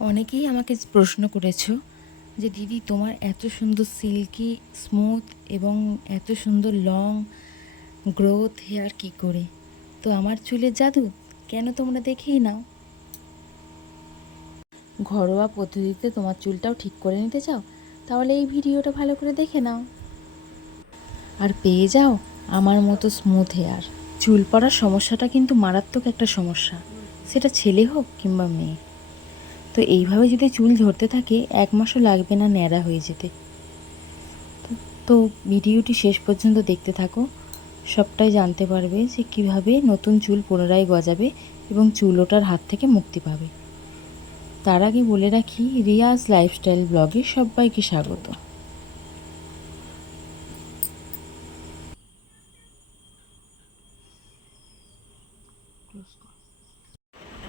অনেকেই আমাকে প্রশ্ন করেছো যে দিদি তোমার এত সুন্দর সিল্কি স্মুথ এবং এত সুন্দর লং গ্রোথ হেয়ার কি করে? তো আমার চুলের জাদু কেন তোমরা দেখেই নাও। ঘরোয়া পদ্ধতিতে তোমার চুলটাও ঠিক করে নিতে চাও, তাহলে এই ভিডিওটা ভালো করে দেখে নাও আর পেয়ে যাও আমার মতো স্মুথ হেয়ার। চুল পড়ার সমস্যাটা কিন্তু মারাত্মক একটা সমস্যা, সেটা ছেলে হোক কিংবা মেয়ে। তো এইভাবে যদি চুল ঝরতে থাকে 1 মাসও লাগবে না ন্যাড়া হয়ে যেতে। তো ভিডিওটি শেষ পর্যন্ত দেখতে থাকো, সবটাই জানতে পারবে যে কিভাবে নতুন চুল পুনরায় গজাবে এবং চুল ওঠার হাত থেকে মুক্তি পাবে। তার আগে বলে রাখি, রিয়াজ লাইফস্টাইল ব্লগে সবাইকে স্বাগত।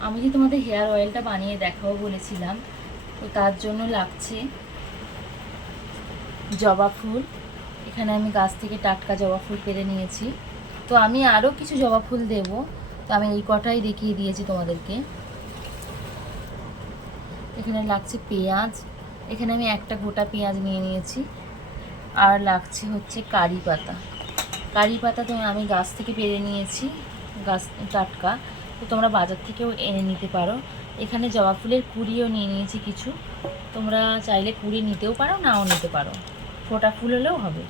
আমি যে তোমাদের হেয়ার অয়েলটা বানিয়ে দেখাবো বলেছিলাম, তো তার জন্য লাগছে জবা ফুল। এখানে আমি গাছ থেকে টাটকা জবা ফুল পেরে নিয়েছি। তো আমি আরও কিছু জবা ফুল দেব, তো আমি এই কটাই দেখিয়ে দিয়েছি তোমাদেরকে। এখানে লাগছে পেঁয়াজ, এখানে আমি একটা গোটা পেঁয়াজ নিয়ে নিয়েছি। আর লাগছে হচ্ছে কারি পাতা। কারি পাতা তো আমি গাছ থেকে পেরে নিয়েছি, গাছ টাটকা, তো তোমরা বাজার থেকেও এনে নিতে পারো। এখানে জবা ফুলের কুড়িও নিয়ে নিয়েছি কিছু, তোমরা চাইলে কুড়ি নিতেও পারো, নাও নিতে পারো, ফোটা ফুল হলেও হবে।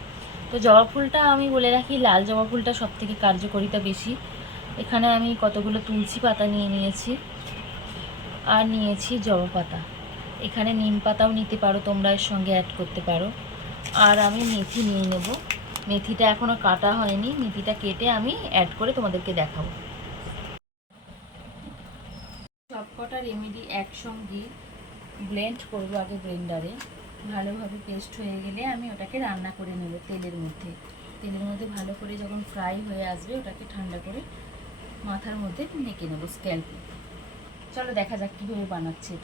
তো জবা ফুলটা আমি বলে রাখি, লাল জবা ফুলটা সব থেকে কার্যকারিতা বেশি। এখানে আমি কতগুলো তুলসী পাতা নিয়ে নিয়েছি আর নিয়েছি জবা পাতা। এখানে নিম পাতাও নিতে পারো, তোমরা এর সঙ্গে অ্যাড করতে পারো। আর আমি মেথি নিয়ে নেব, মেথিটা এখনও কাটা হয়নি, মেথিটা কেটে আমি অ্যাড করে তোমাদেরকে দেখাবো। সবকটা রেমেডি একসঙ্গে ব্লেন্ড করব আগে ব্লেন্ডারে। ভালোভাবে পেস্ট হয়ে গেলে আমি ওটাকে রান্না করে নেব তেলের মধ্যে। তেলের মধ্যে ভালো করে যখন ফ্রাই হয়ে আসবে, ওটাকে ঠান্ডা করে মাথার মধ্যে মেখে নেব স্ক্যাল্পে। চলো দেখা যাক কীভাবে বানাচ্ছে।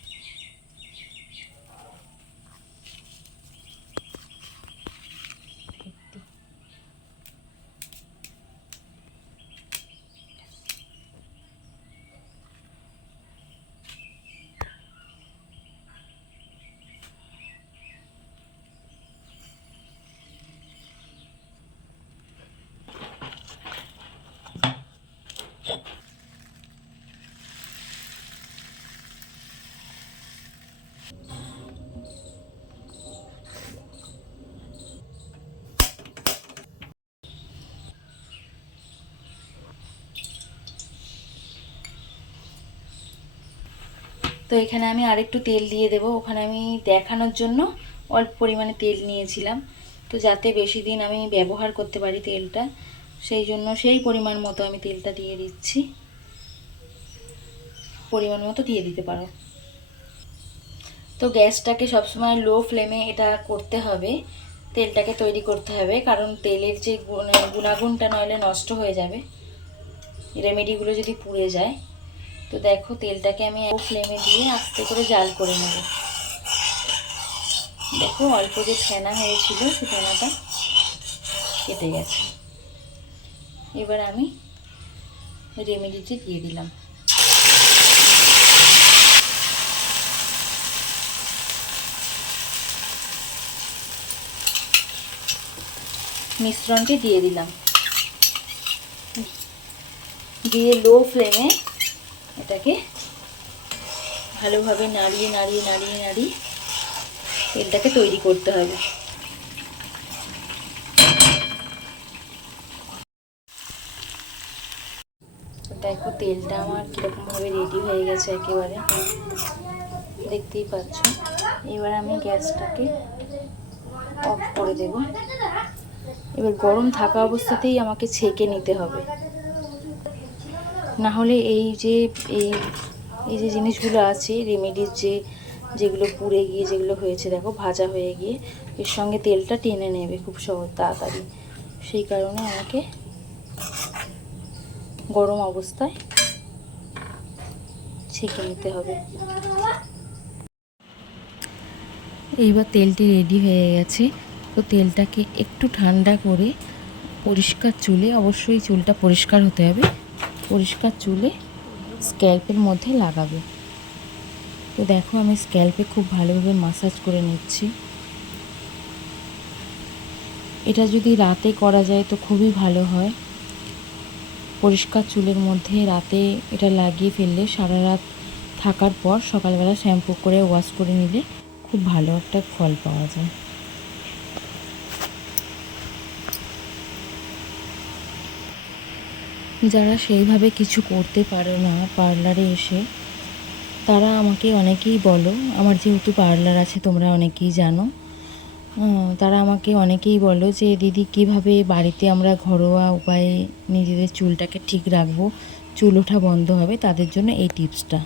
তো এখানে আমি আরেকটু তেল দিয়ে দেবো। ওখানে আমি দেখানোর জন্য অল্প পরিমাণে তেল নিয়েছিলাম, তো যাতে বেশি দিন আমি ব্যবহার করতে পারি তেলটা, সেই জন্য সেই পরিমাণ মতো আমি তেলটা দিয়ে দিচ্ছি। পরিমাণ মতো দিয়ে দিতে পারো। তো গ্যাসটাকে সবসময় লো ফ্লেমে এটা করতে হবে, তেলটাকে তৈরি করতে হবে, কারণ তেলের যে গুণাগুণটা নইলে নষ্ট হয়ে যাবে, রেমেডিগুলো যদি পুড়ে যায়। তো দেখো তেলটাকে আমি ফ্লেমে দিয়ে আস্তে করে জাল করে নেব। দেখো অল্প যে ফেনা হয়েছিল, সে ফেনাটা কেটে গেছে। এবার আমি রেমেডিটি দিয়ে দিলাম। মিশ্রণটি দিয়ে দিলাম, দিয়ে লো ফ্লেমে এটাকে ভালোভাবে নাড়িয়ে নাড়িয়ে নাড়িয়ে নাড়িয়ে তেলটাকে তৈরি করতে হবে। দেখো তেলটা আমার কীরকমভাবে রেডি হয়ে গেছে, একেবারে দেখতেই পাচ্ছ। এবার আমি গ্যাসটাকে অফ করে দেব। এবার গরম থাকা অবস্থাতেই আমাকে ছেঁকে নিতে হবে, না হলে এই যে জিনিসগুলো আছে রেমেডির যেগুলো পুড়ে গিয়ে যেগুলো হয়েছে, দেখো ভাজা হয়ে গিয়ে এর সঙ্গে তেলটা টেনে নেবে খুব সহজ তাড়াতাড়ি। সেই কারণে আমাকে গরম অবস্থায় ছেঁকে নিতে হবে। এইবার তেলটি রেডি হয়ে গেছে। তো তেলটাকে একটু ঠান্ডা করে পরিষ্কার চুলে, অবশ্যই চুলটা পরিষ্কার হতে হবে, পরিষ্কার চুলে স্ক্যাল্পের মধ্যে লাগাবে। তো দেখো আমি স্ক্যাল্পে খুব ভালোভাবে মাসাজ করে নিচ্ছি। এটা যদি রাতে করা যায় তো খুবই ভালো হয়। পরিষ্কার চুলের মধ্যে রাতে এটা লাগিয়ে ফেললে সারা রাত থাকার পর সকালবেলা শ্যাম্পু করে ওয়াশ করে নিলে খুব ভালো একটা ফল পাওয়া যায়। যারা সেইভাবে কিছু করতে পারে না পার্লারে এসে, তারা আমাকে অনেকেই বলো, আমার যেহেতু পার্লার আছে তোমরা অনেকেই জানো, তারা আমাকে অনেকেই বলো যে দিদি কিভাবে বাড়িতে আমরা ঘরোয়া উপায়ে নিজেদের চুলটাকে ঠিক রাখবো, চুল ওঠা বন্ধ হবে, তাদের জন্য এই টিপসটা।